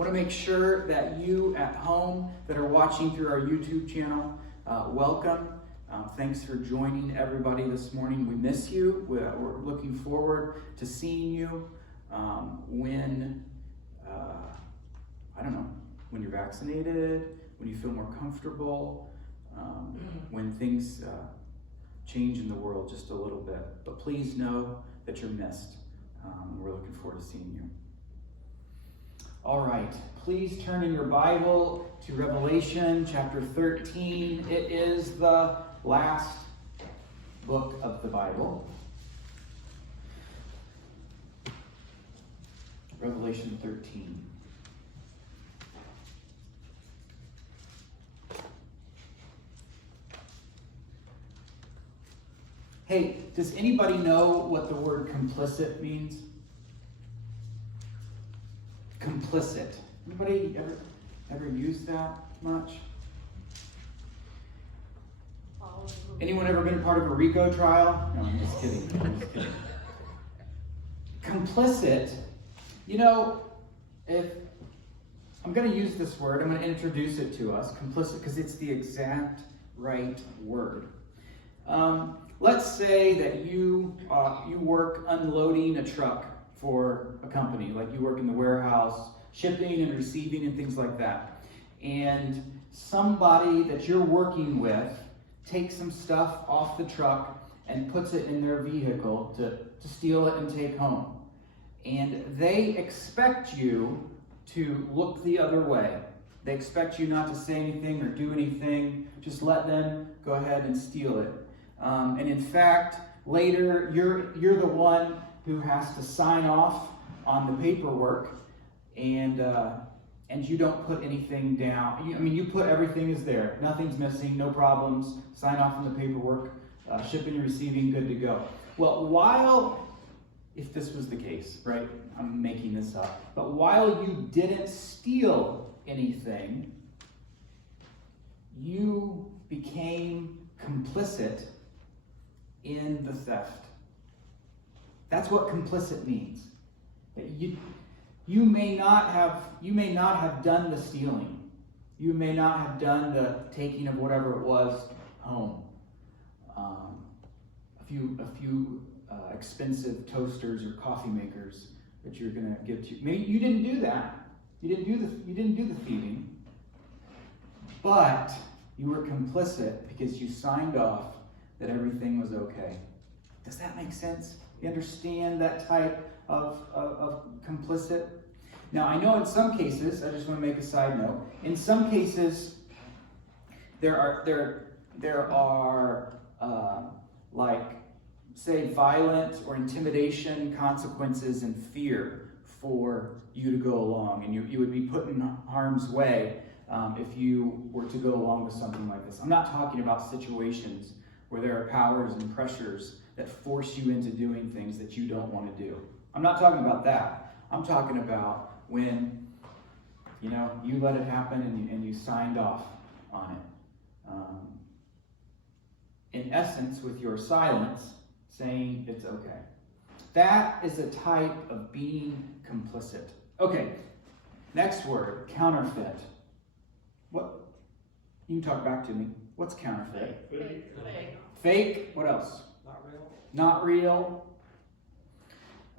want to make sure that you at home that are watching through our YouTube channel, welcome. Thanks for joining everybody this morning. We miss you. We're looking forward to seeing you when, I don't know, when you're vaccinated, when you feel more comfortable, when things change in the world just a little bit. But please know that you're missed. We're looking forward to seeing you. All right, please turn in your Bible to Revelation chapter 13. It is the last book of the Bible. Revelation 13. Hey, does anybody know what the word complicit means? Complicit. Anybody ever used that much? Anyone ever been part of a RICO trial? No, I'm just kidding. Complicit, if I'm going to use this word, I'm going to introduce it to us, complicit, because it's the exact right word. Let's say that you work unloading a truck for a company, like you work in the warehouse, shipping and receiving and things like that. And somebody that you're working with takes some stuff off the truck and puts it in their vehicle to steal it and take home. And they expect you to look the other way. They expect you not to say anything or do anything. Just let them go ahead and steal it. And in fact, later you're the one who has to sign off on the paperwork, and you don't put anything down. You put everything is there. Nothing's missing, no problems. Sign off on the paperwork, shipping and receiving, good to go. Well, if this was the case, right? I'm making this up. But while you didn't steal anything, you became complicit in the theft. That's what complicit means. You may not have done the stealing. You may not have done the taking of whatever it was home. A few expensive toasters or coffee makers that you're going to give to. Maybe you didn't do that. You didn't do the thieving. But you were complicit because you signed off that everything was okay. Does that make sense? You understand that type of complicit? Now, I know in some cases, I just want to make a side note, in some cases, there are like, say, violent or intimidation consequences and fear for you to go along, and you would be put in harm's way if you were to go along with something like this. I'm not talking about situations where there are powers and pressures that force you into doing things that you don't want to do. I'm not talking about that. I'm talking about when, you let it happen and you signed off on it. In essence, with your silence, saying it's okay. That is a type of being complicit. Okay, next word, counterfeit. What? You can talk back to me. What's counterfeit? Fake. Fake. What else? Not real.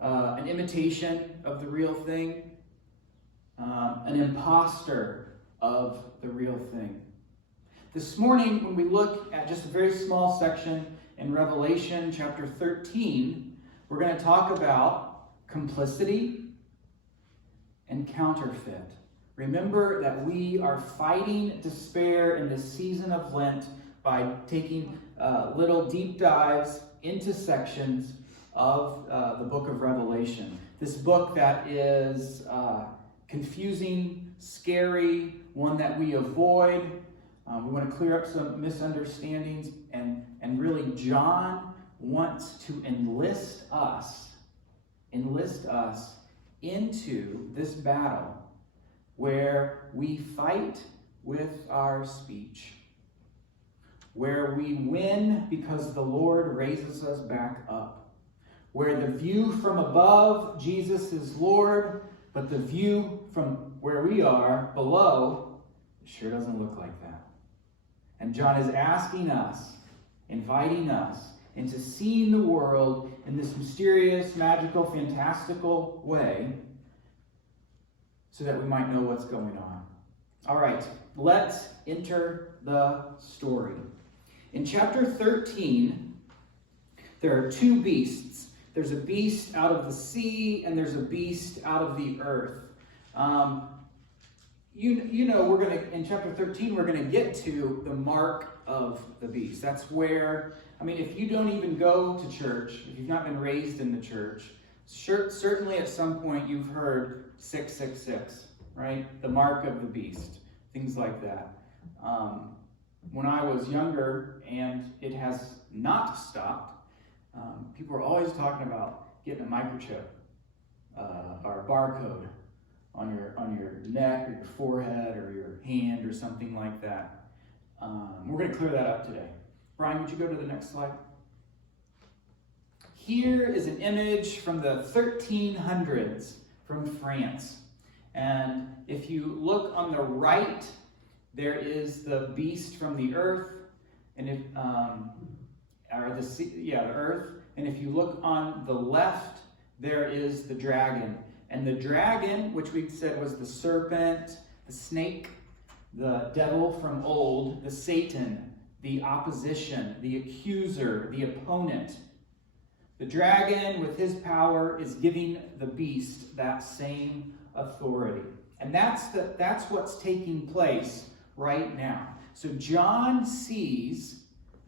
An imitation of the real thing. An imposter of the real thing. This morning, when we look at just a very small section in Revelation chapter 13, we're going to talk about complicity and counterfeit. Remember that we are fighting despair in this season of Lent by taking little deep dives into sections of the book of Revelation. This book that is confusing, scary, one that we avoid. We want to clear up some misunderstandings, and really John wants to enlist us into this battle where we fight with our speech, where we win because the Lord raises us back up, where the view from above, Jesus is Lord, But the view from where we are below, it sure doesn't look like that. And John is asking us, inviting us into seeing the world in this mysterious, magical, fantastical way so that we might know what's going on. All right, let's enter the story. In chapter 13, there are two beasts. There's a beast out of the sea, and there's a beast out of the earth. You know, we're going to, in chapter 13, we're going to get to the mark of the beast. That's where, I mean, if you don't even go to church, if you've not been raised in the church, certainly at some point you've heard 666, right? The mark of the beast, things like that. When I was younger, and it has not stopped, people were always talking about getting a microchip or a barcode on your neck or your forehead or your hand or something like that. We're going to clear that up today. Brian, would you go to the next slide? Here is an image from the 1300s from France. And if you look on the right, there is the beast from the earth, and if the earth. And if you look on the left, there is the dragon. And the dragon, which we said was the serpent, the snake, the devil from old, the Satan, the opposition, the accuser, the opponent. The dragon, with his power, is giving the beast that same authority. And that's what's taking place right now. So John sees,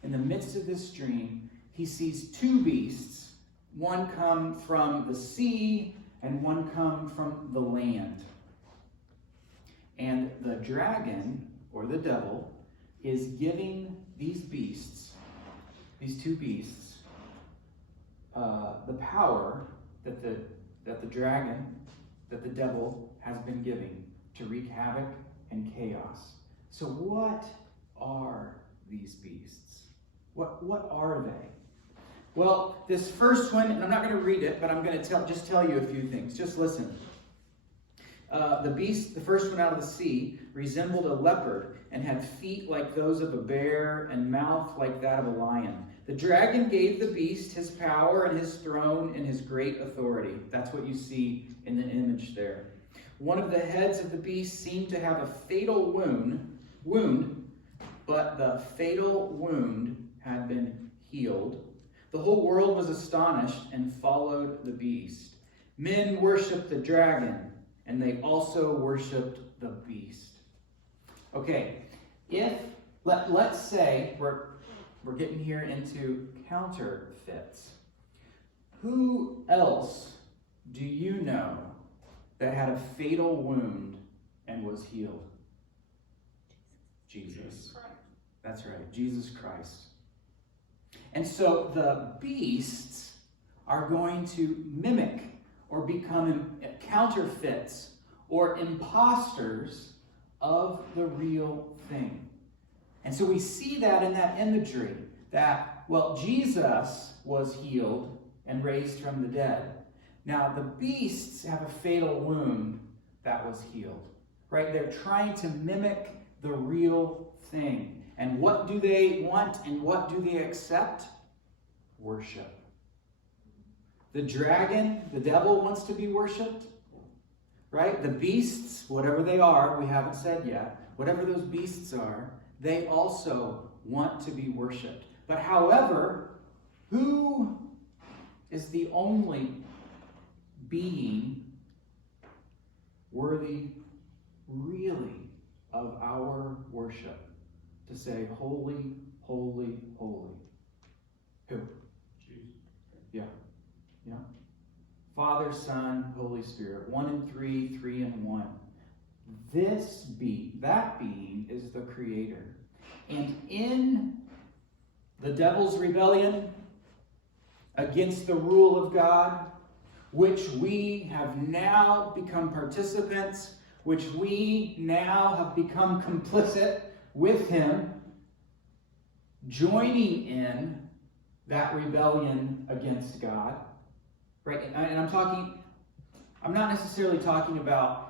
in the midst of this dream, he sees two beasts. One come from the sea and one come from the land. And the dragon, or the devil, is giving these beasts, these two beasts, the power that the dragon, that the devil has been giving to wreak havoc and chaos. So what are these beasts? What are they? Well, this first one, and I'm not going to read it, but I'm going to tell you a few things. Just listen. The beast, the first one out of the sea, resembled a leopard and had feet like those of a bear and mouth like that of a lion. The dragon gave the beast his power and his throne and his great authority. That's what you see in the image there. One of the heads of the beast seemed to have a fatal wound, but the fatal wound had been healed. The whole world was astonished and followed the beast. Men worshipped the dragon, and they also worshipped the beast. Okay, let's say we're getting here into counterfeits. Who else do you know that had a fatal wound and was healed? Jesus. That's right, Jesus Christ. And so the beasts are going to mimic or become counterfeits or imposters of the real thing. And so we see that in that imagery that, well, Jesus was healed and raised from the dead. Now, the beasts have a fatal wound that was healed, right? They're trying to mimic the real thing. And what do they want and what do they accept? Worship. The dragon, the devil, wants to be worshipped, right? The beasts, whatever they are, we haven't said yet, whatever those beasts are, they also want to be worshipped. But however, who is the only being worthy, really, of our worship? To say, holy, holy, holy. Who? Jesus. Yeah. Father, Son, Holy Spirit. 1 and 3, 3 and 1. That being is the Creator. And in the devil's rebellion against the rule of God, which we have now become participants, which we now have become complicit with him, joining in that rebellion against God, right? And I'm I'm not necessarily talking about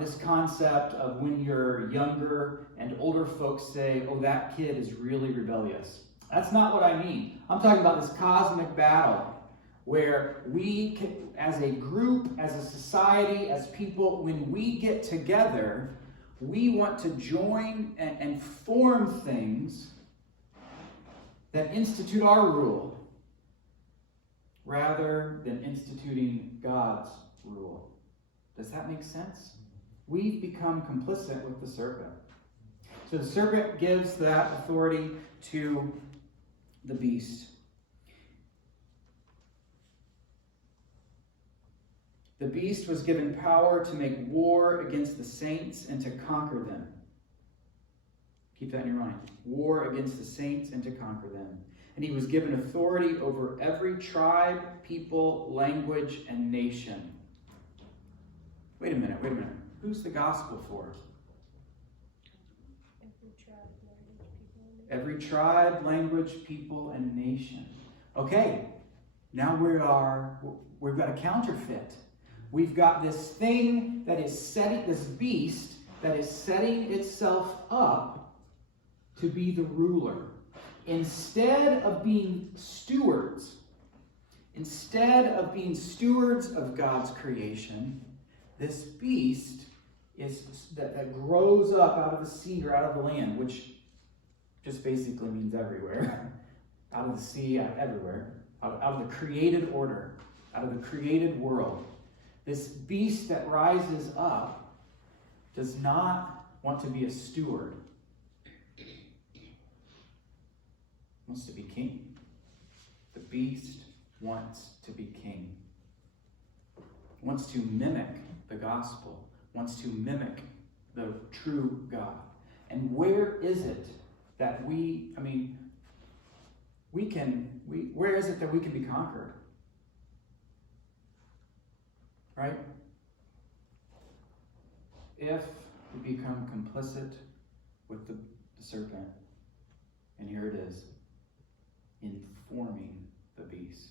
this concept of when you're younger and older folks say, oh, that kid is really rebellious. That's not what I mean. I'm talking about this cosmic battle where we, can, as a group, as a society, as people, when we get together, we want to join and form things that institute our rule rather than instituting God's rule. Does that make sense? We've become complicit with the serpent. So the serpent gives that authority to the beast. The beast was given power to make war against the saints and to conquer them. Keep that in your mind. War against the saints and to conquer them. And he was given authority over every tribe, people, language, and nation. Wait a minute. Who's the gospel for? Every tribe, language, people, and nation. Okay, now we've got a counterfeit. We've got this thing that is setting, this beast that is setting itself up to be the ruler. Instead of being stewards of God's creation, this beast that grows up out of the sea or out of the land, which just basically means everywhere, out of the sea, everywhere, out of the created order, out of the created world. This beast that rises up does not want to be a steward. Wants to be king. The beast wants to be king. Wants to mimic the gospel. Wants to mimic the true God. And where is it that where is it that we can be conquered? Right? If we become complicit with the serpent, and here it is, informing the beast.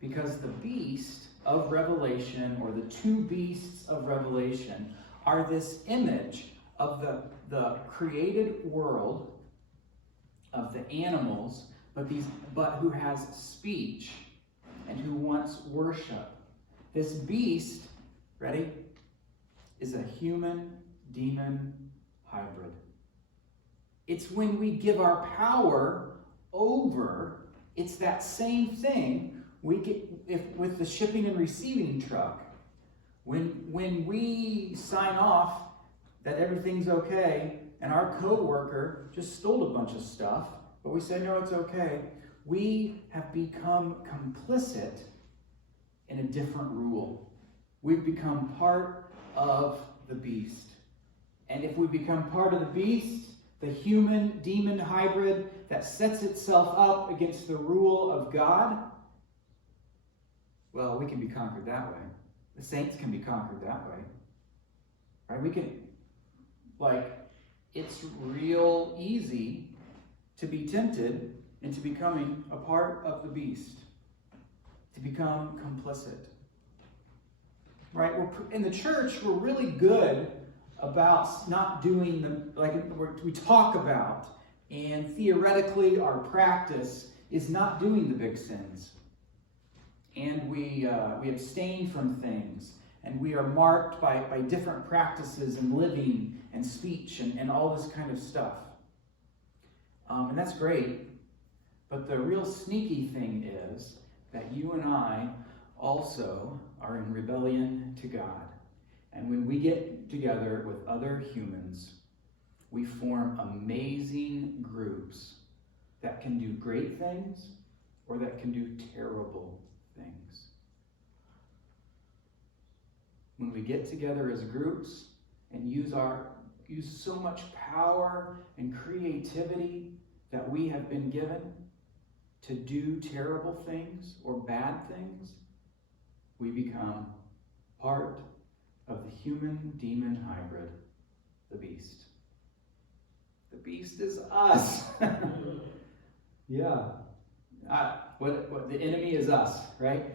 Because the beast of Revelation, or the two beasts of Revelation, are this image of the created world, of the animals, but who has speech and who wants worship. This beast, ready, is a human-demon hybrid. It's when we give our power over, it's that same thing we get with the shipping and receiving truck. When we sign off that everything's okay, and our coworker just stole a bunch of stuff, but we say, no, it's okay, we have become complicit in a different rule. We've become part of the beast. And if we become part of the beast, the human-demon hybrid that sets itself up against the rule of God, well, we can be conquered that way. The saints can be conquered that way. Right? We can, it's real easy to be tempted into becoming a part of the beast. To become complicit. Right? In the church, we're really good about not doing we talk about, and theoretically our practice is not doing the big sins. And we abstain from things, and we are marked by different practices and living and speech and all this kind of stuff. And that's great, but the real sneaky thing is that you and I also are in rebellion to God. And when we get together with other humans, we form amazing groups that can do great things or that can do terrible things. When we get together as groups and use so much power and creativity that we have been given to do terrible things or bad things, we become part of the human-demon hybrid, the beast. The beast is us. Yeah. What the enemy is us, right?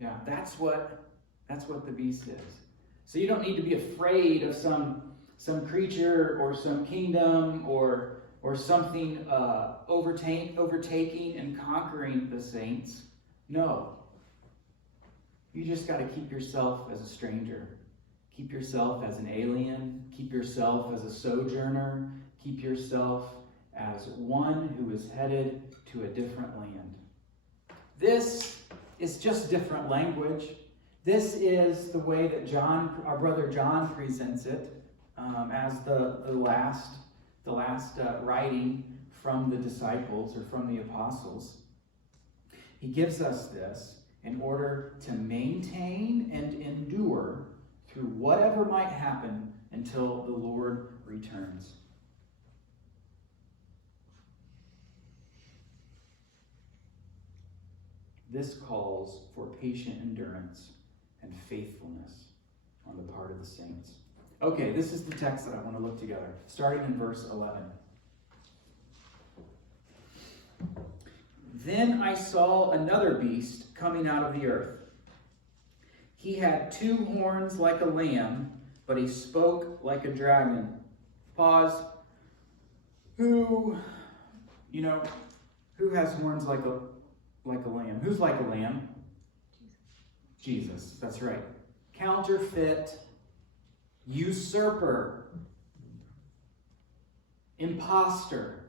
Yeah, that's what That's what the beast is. So you don't need to be afraid of some creature or some kingdom or something overtaking and conquering the saints. No. You just got to keep yourself as a stranger. Keep yourself as an alien. Keep yourself as a sojourner. Keep yourself as one who is headed to a different land. This is just different language. This is the way that John, our brother John, presents it as the last writing from the disciples or from the apostles. He gives us this in order to maintain and endure through whatever might happen until the Lord returns. This calls for patient endurance and faithfulness on the part of the saints. Okay, this is the text that I want to look together, starting in verse 11. Then I saw another beast coming out of the earth. He had 2 horns like a lamb, but he spoke like a dragon. Pause. Who has horns like a lamb? Who's like a lamb? Jesus, that's right. Counterfeit, usurper, imposter,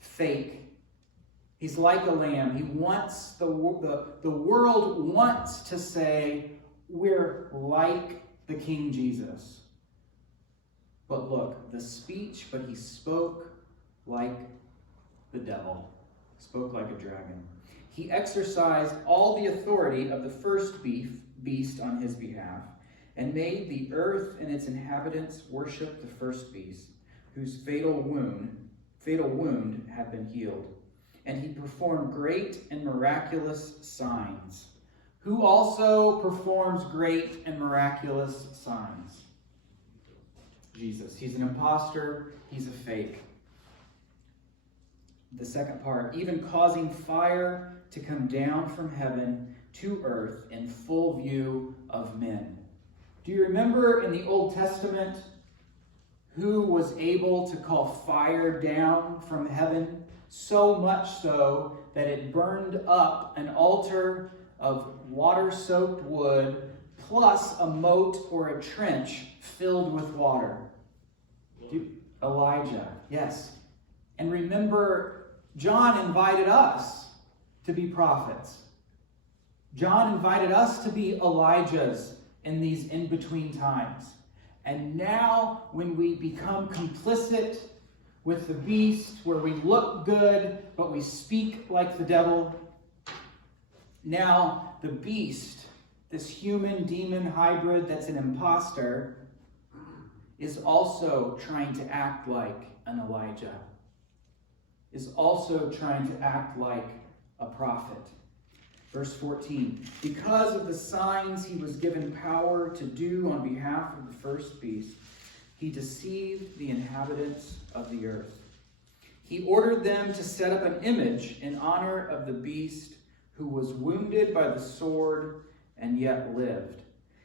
fake. He's like a lamb. He wants the world wants to say we're like the King Jesus. But look, the speech, but he spoke like the devil. Spoke like a dragon. He exercised all the authority of the first beast on his behalf, and made the earth and its inhabitants worship the first beast, whose fatal wound had been healed. And he performed great and miraculous signs. Who also performs great and miraculous signs? Jesus. He's an imposter. He's a fake. The second part, even causing fire to come down from heaven to earth in full view of men. Do you remember in the Old Testament who was able to call fire down from heaven? So much so that it burned up an altar of water-soaked wood plus a moat or a trench filled with water. Elijah, yes. And remember, John invited us to be prophets. John invited us to be Elijahs in these in-between times. And now, when we become complicit with the beast, where we look good, but we speak like the devil, now the beast, this human-demon hybrid that's an imposter, is also trying to act like an Elijah, is also trying to act like a prophet. Verse 14, because of the signs he was given power to do on behalf of the first beast, he deceived the inhabitants of the earth. He ordered them to set up an image in honor of the beast who was wounded by the sword and yet lived.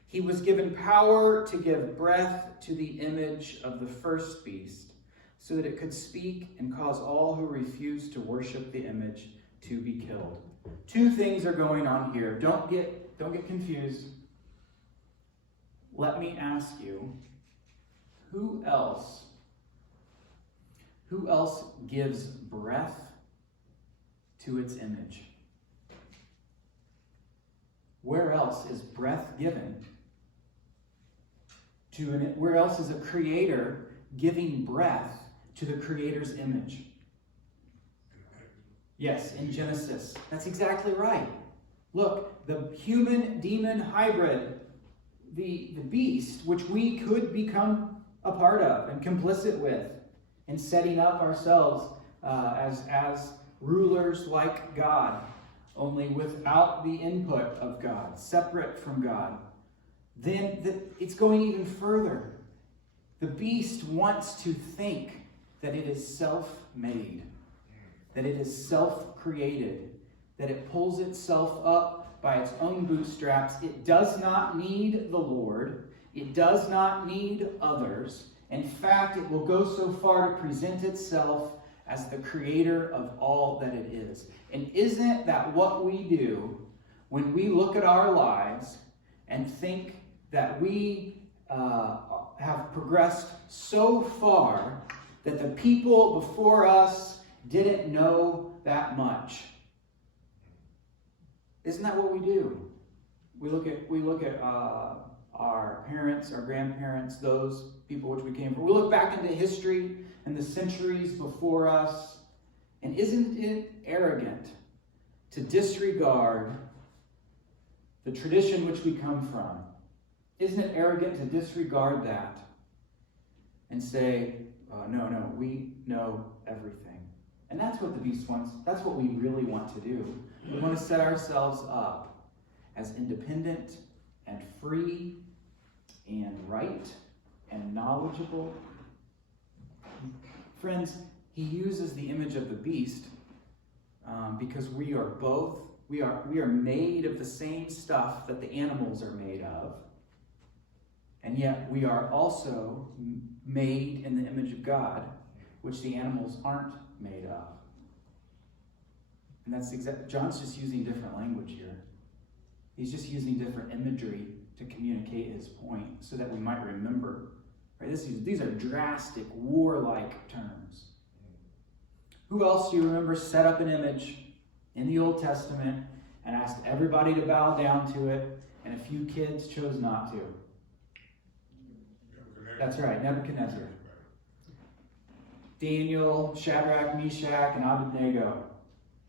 He was given power to give breath to the image of the first beast, so that it could speak and cause all who refused to worship the image to be killed. 2 things are going on here. Don't get confused. Let me ask you, who else gives breath to its image? Where else is breath given to where else is a creator giving breath to the creator's image? Yes, in Genesis. That's exactly right. Look, the human-demon hybrid, the beast, which we could become a part of and complicit with in setting up ourselves as rulers like God, only without the input of God, separate from God. Then it's going even further. The beast wants to think that it is self-made, that it is self-created, that it pulls itself up by its own bootstraps. It does not need the Lord. It does not need others. In fact, it will go so far to present itself as the creator of all that it is. And isn't that what we do when we look at our lives and think that we have progressed so far that the people before us didn't know that much? Isn't that what we do? We look at our parents, our grandparents, those people which we came from. We look back into history and the centuries before us, and isn't it arrogant to disregard the tradition which we come from? Isn't it arrogant to disregard that and say, no, we know everything? And that's what the beast wants. That's what we really want to do. We want to set ourselves up as independent and free and right and knowledgeable. Friends, he uses the image of the beast because we are made of the same stuff that the animals are made of. And yet we are also made in the image of God, which the animals aren't made of. And that's John's just using different language here. He's just using different imagery to communicate his point so that we might remember. Right? These are drastic, warlike terms. Who else do you remember set up an image in the Old Testament and asked everybody to bow down to it, and a few kids chose not to? That's right, Nebuchadnezzar. Daniel, Shadrach, Meshach, and Abednego.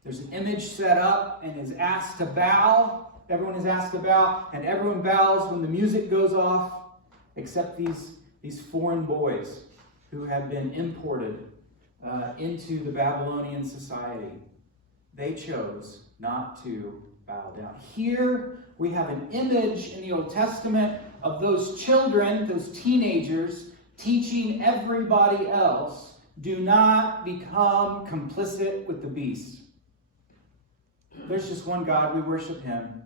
There's an image set up and is asked to bow. Everyone is asked to bow, and everyone bows when the music goes off, except these foreign boys who have been imported into the Babylonian society. They chose not to bow down. Here we have an image in the Old Testament of those children, those teenagers, teaching everybody else, do not become complicit with the beast. There's just one God, we worship him.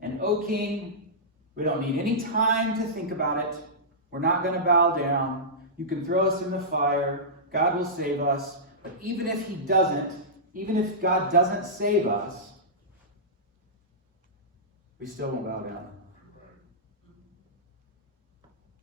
And O King, we don't need any time to think about it. We're not going to bow down. You can throw us in the fire. God will save us. But even if he doesn't, even if God doesn't save us, we still won't bow down.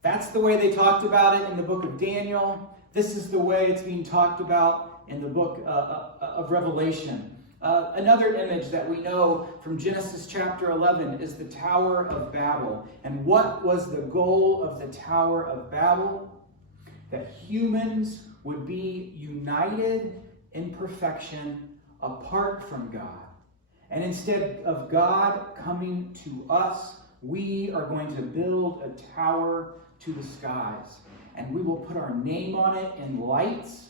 That's the way they talked about it in the book of Daniel. This is the way it's being talked about in the book of Revelation. Another image that we know from Genesis chapter 11 is the Tower of Babel. And what was the goal of the Tower of Babel? That humans would be united in perfection apart from God. And instead of God coming to us, we are going to build a tower to the skies. And we will put our name on it in lights.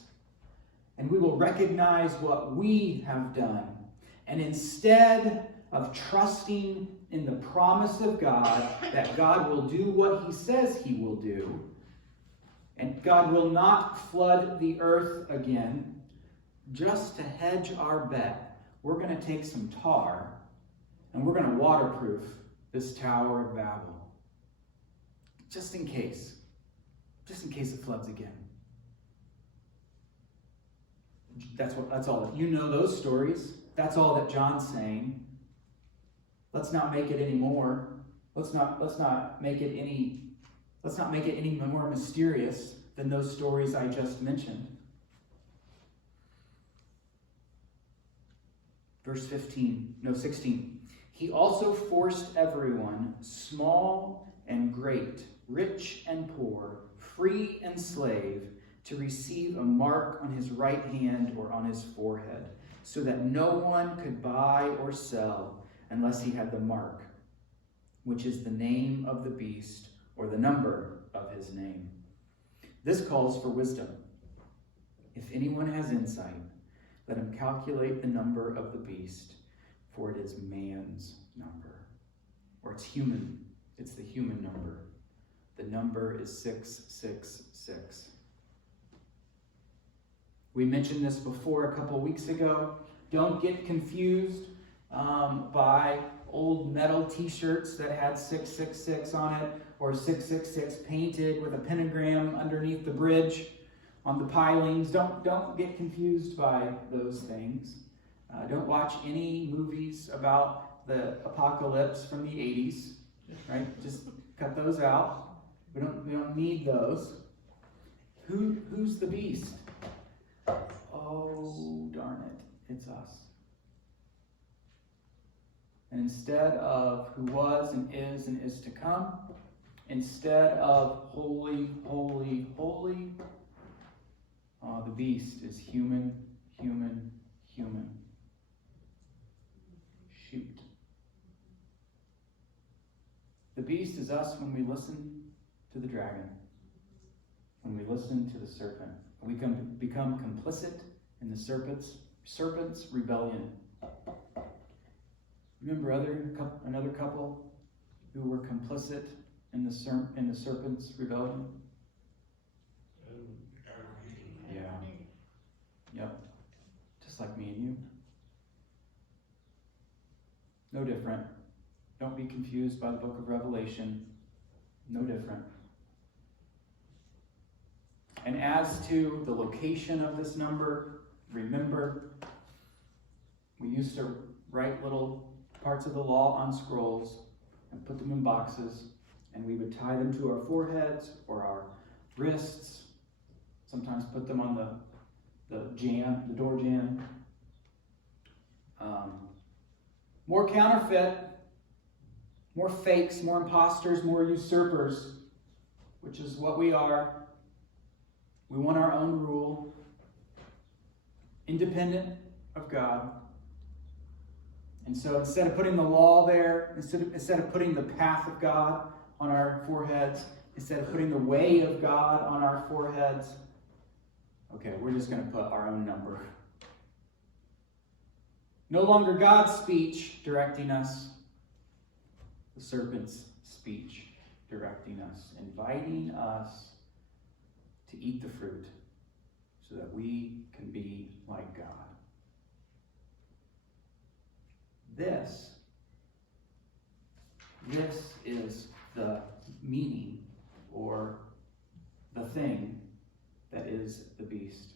And we will recognize what we have done. And instead of trusting in the promise of God, that God will do what he says he will do, and God will not flood the earth again, just to hedge our bet, we're going to take some tar and we're going to waterproof this Tower of Babel. Just in case it floods again. That's all. You know those stories. That's all that John's saying. Let's not make it any more. Let's not make it any more mysterious than those stories I just mentioned. Verse 16. He also forced everyone, small and great, rich and poor, free and slave, to receive a mark on his right hand or on his forehead, so that no one could buy or sell unless he had the mark, which is the name of the beast or the number of his name. This calls for wisdom. If anyone has insight, let him calculate the number of the beast, for it is man's number. Or it's human. It's the human number. The number is 666. We mentioned this before a couple weeks ago. Don't get confused by old metal t-shirts that had 666 on it, or 666 painted with a pentagram underneath the bridge on the pilings. Don't get confused by those things. Don't watch any movies about the apocalypse from the 80s, right? Just cut those out. We don't need those. Who's the beast? Oh, darn it. It's us. And instead of who was and is to come, instead of holy, holy, holy, the beast is human, human, human. Shoot. The beast is us when we listen to the dragon, when we listen to the serpent. We can become complicit in the serpent's rebellion. Remember another couple who were complicit in the serpent's rebellion? Yeah. Yep. Just like me and you. No different. Don't be confused by the book of Revelation. No different. And as to the location of this number, remember, we used to write little parts of the law on scrolls and put them in boxes, and we would tie them to our foreheads or our wrists, sometimes put them on the door jamb. More counterfeit, more fakes, more imposters, more usurpers, which is what we are. We want our own rule, independent of God. And so instead of putting the law there, instead of putting the path of God on our foreheads, instead of putting the way of God on our foreheads, okay, we're just going to put our own number. No longer God's speech directing us, the serpent's speech directing us, inviting us to eat the fruit so that we can be like God. This is the meaning or the thing that is the beast.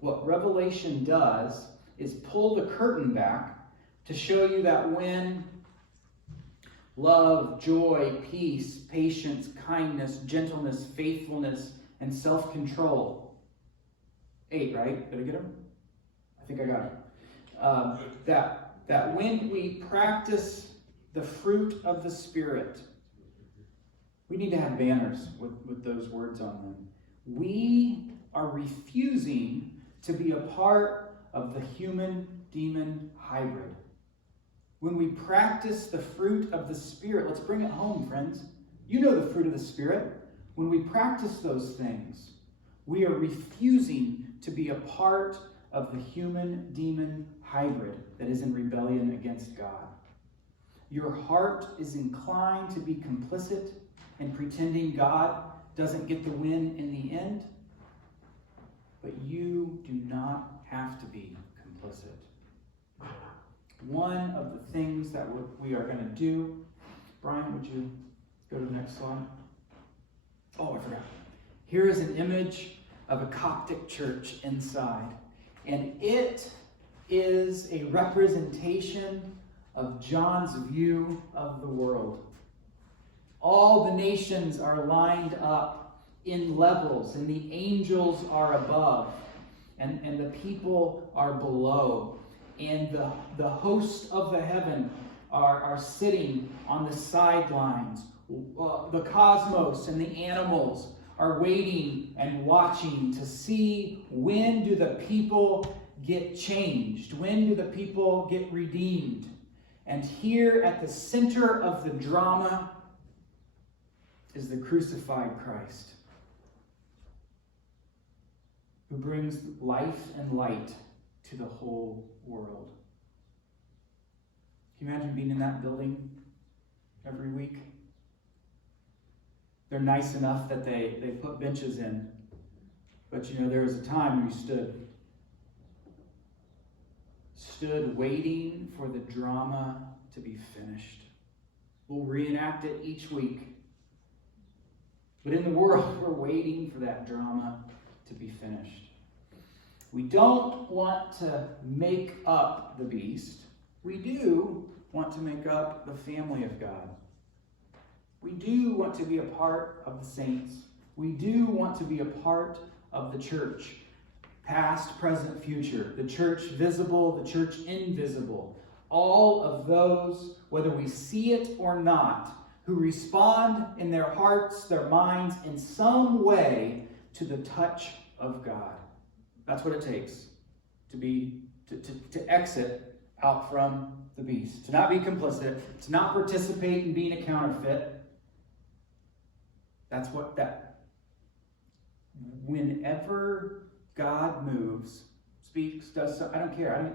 What Revelation does is pull the curtain back to show you that when love, joy, peace, patience, kindness, gentleness, faithfulness, and self-control. 8, right? Did I get them? I think I got it. That when we practice the fruit of the Spirit, we need to have banners with those words on them. We are refusing to be a part of the human-demon hybrid. When we practice the fruit of the Spirit, let's bring it home, friends. You know the fruit of the Spirit. When we practice those things, we are refusing to be a part of the human-demon hybrid that is in rebellion against God. Your heart is inclined to be complicit and pretending God doesn't get the win in the end, but you do not have to be complicit. One of the things that we are going to do, Brian, would you go to the next slide? Oh, I forgot. Here is an image of a Coptic church inside, and it is a representation of John's view of the world. All the nations are lined up in levels, and the angels are above, and the people are below. And the hosts of the heaven are sitting on the sidelines. The cosmos and the animals are waiting and watching to see when do the people get changed? When do the people get redeemed? And here at the center of the drama is the crucified Christ, who brings life and light to the whole world. Can you imagine being in that building every week? They're nice enough that they put benches in. But there was a time when you stood waiting for the drama to be finished. We'll reenact it each week. But in the world, we're waiting for that drama to be finished. We don't want to make up the beast. We do want to make up the family of God. We do want to be a part of the saints. We do want to be a part of the church. Past, present, future. The church visible, the church invisible. All of those, whether we see it or not, who respond in their hearts, their minds, in some way to the touch of God. That's what it takes to exit out from the beast. To not be complicit, to not participate in being a counterfeit. That's what that. Whenever God moves, speaks, does something, I don't care.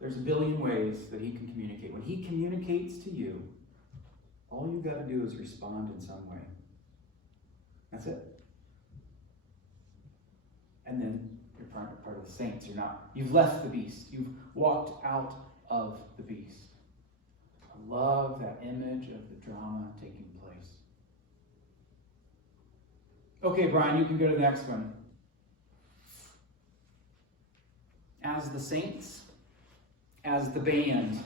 There's a billion ways that he can communicate. When he communicates to you, all you've got to do is respond in some way. That's it. And then you're part of the saints. You've left the beast. You've walked out of the beast. I love that image of the drama taking place. Okay, Brian, you can go to the next one. As the saints, as the band,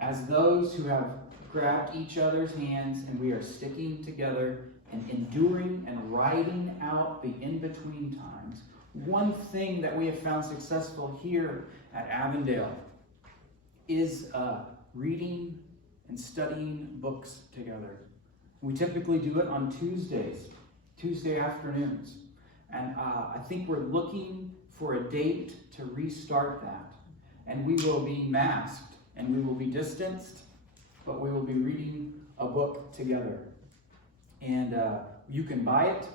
as those who have grabbed each other's hands and we are sticking together and enduring and riding out the in-between times, one thing that we have found successful here at Avondale is reading and studying books together. We typically do it on Tuesday afternoons. And I think we're looking for a date to restart that. And we will be masked and we will be distanced, but we will be reading a book together. And you can buy it,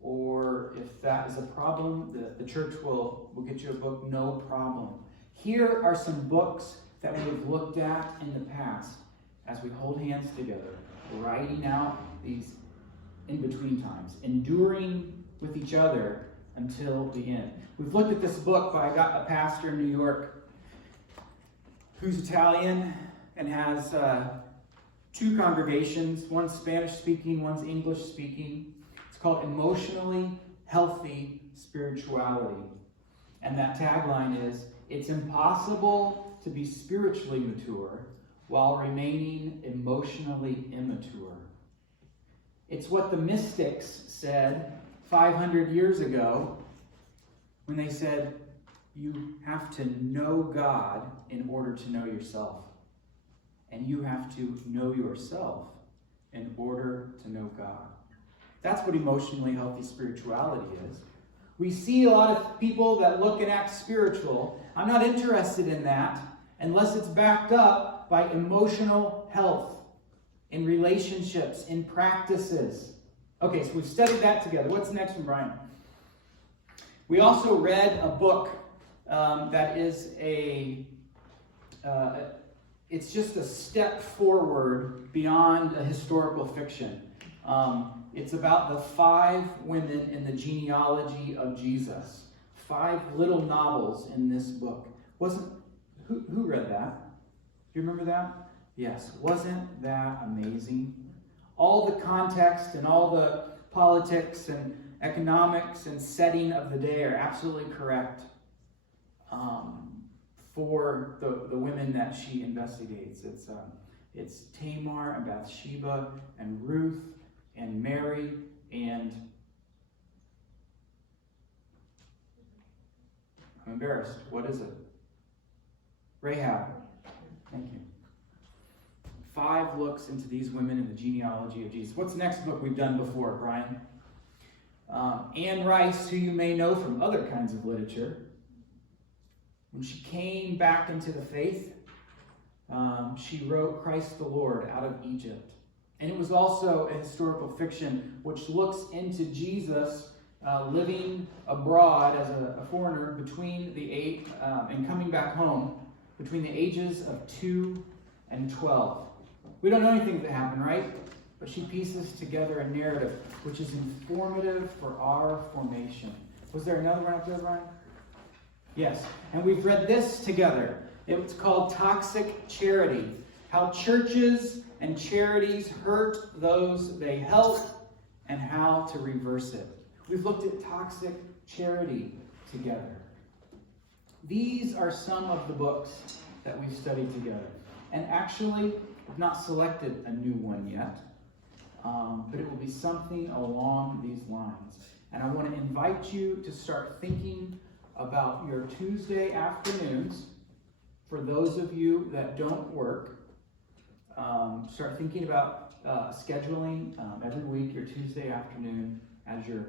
or if that is a problem, the church will get you a book, no problem. Here are some books that we've looked at in the past as we hold hands together, writing out these in-between times, enduring with each other until the end. We've looked at this book by a pastor in New York who's Italian and has two congregations, one's Spanish-speaking, one's English-speaking. It's called Emotionally Healthy Spirituality. And that tagline is, it's impossible to be spiritually mature while remaining emotionally immature. It's what the mystics said 500 years ago when they said, you have to know God in order to know yourself. And you have to know yourself in order to know God. That's what emotionally healthy spirituality is. We see a lot of people that look and act spiritual. I'm not interested in that unless it's backed up by emotional health in relationships, in practices. Okay, so we've studied that together. What's the next one, Brian? We also read a book that is it's just a step forward beyond a historical fiction. It's about the 5 women in the genealogy of Jesus. 5 little novels in this book. Who read that? Do you remember that? Yes. Wasn't that amazing? All the context and all the politics and economics and setting of the day are absolutely correct for the women that she investigates. It's Tamar and Bathsheba and Ruth and Mary and I'm embarrassed. What is it? Rahab. Thank you. 5 looks into these women in the genealogy of Jesus. What's the next book we've done before, Brian? Anne Rice, who you may know from other kinds of literature. When she came back into the faith, she wrote Christ the Lord out of Egypt. And it was also a historical fiction which looks into Jesus living abroad as a foreigner between and coming back home between the ages of 2 and 12. We don't know anything that happened, right? But she pieces together a narrative which is informative for our formation. Was there another one up there, Brian? Yes. And we've read this together. It's called Toxic Charity. How churches and charities hurt those they help and how to reverse it. We've looked at toxic charity together. These are some of the books that we've studied together. And actually, I've not selected a new one yet, but it will be something along these lines. And I want to invite you to start thinking about your Tuesday afternoons. For those of you that don't work, start thinking about scheduling every week your Tuesday afternoon as your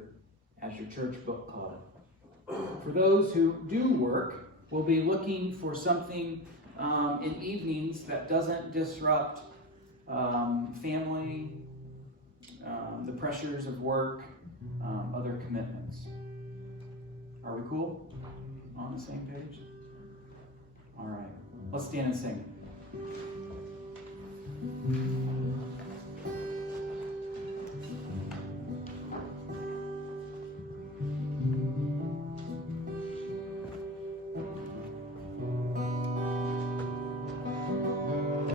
church book club. For those who do work, we'll be looking for something in evenings that doesn't disrupt family, the pressures of work, other commitments. Are we cool? On the same page? All right. Let's stand and sing.